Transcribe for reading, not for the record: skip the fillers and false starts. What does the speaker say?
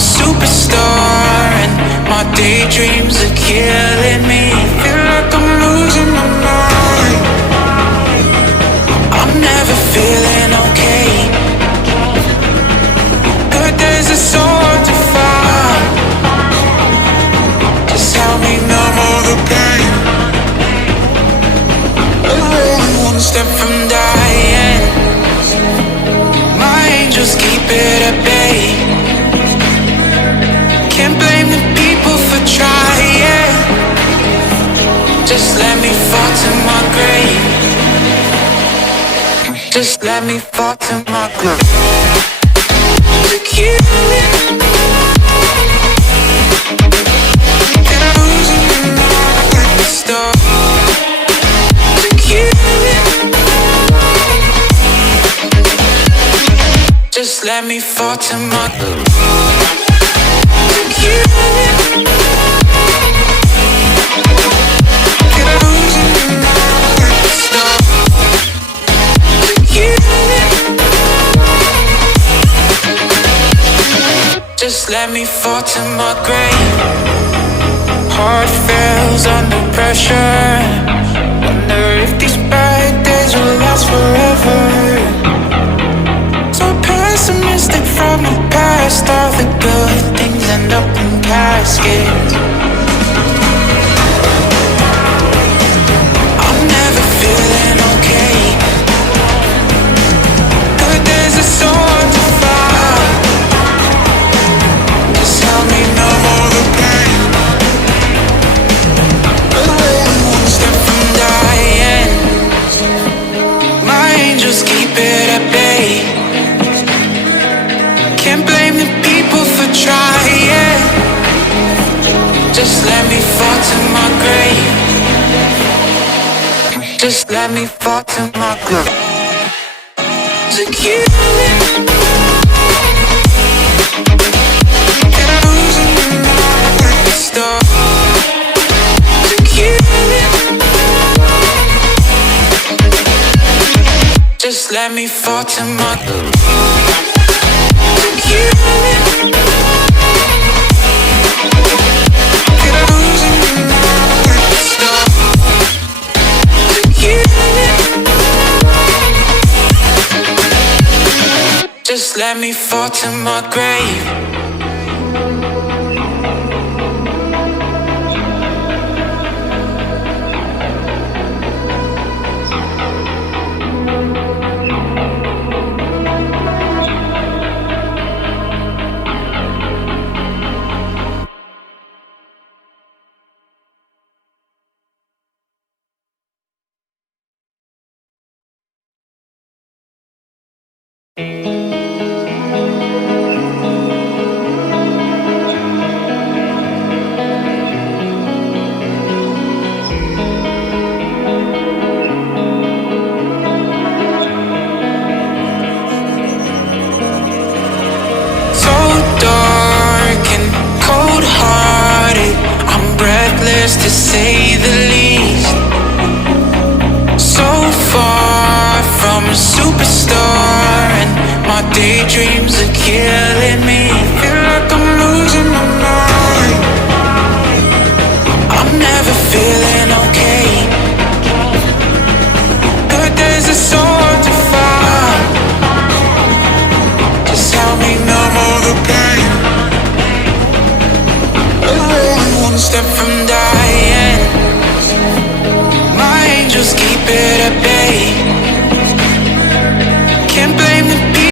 superstar, and my daydreams are killing me. Feel like I'm losing my mind. I'm never feeling okay. Good days are so hard to find. Just help me numb all the pain. I'm one step from dying. My angels keep it at bay. Can't blame the people for trying. Just let me fall to my grave. Just let me fall to my grave. To kill it. And losing my mind like a star. To kill it. Just let me fall to my grave. Just let me fall to my grave. Heart fails under pressure. Wonder if these bad days will last forever. So pessimistic from the past. All the good things end up in caskets. I'm never feeling okay. Good days are so hard to find. Just help me numb all the pain. One step from dying. My angels keep it at bay. Can't blame the people for trying. Just let me fall to my grave. Just let me fall to my grave. To kill it. And losing my mind like a star. To kill it. Just let me fall to my grave. To kill it. And losing my mind like a star. To kill it. Just let me fall to my grave. To say the least. So far from a superstar, and my daydreams are killing me. Feel like I'm losing my mind. I'm never feeling okay. Good days are so hard to find. Just help me numb all the pain. One step from dying.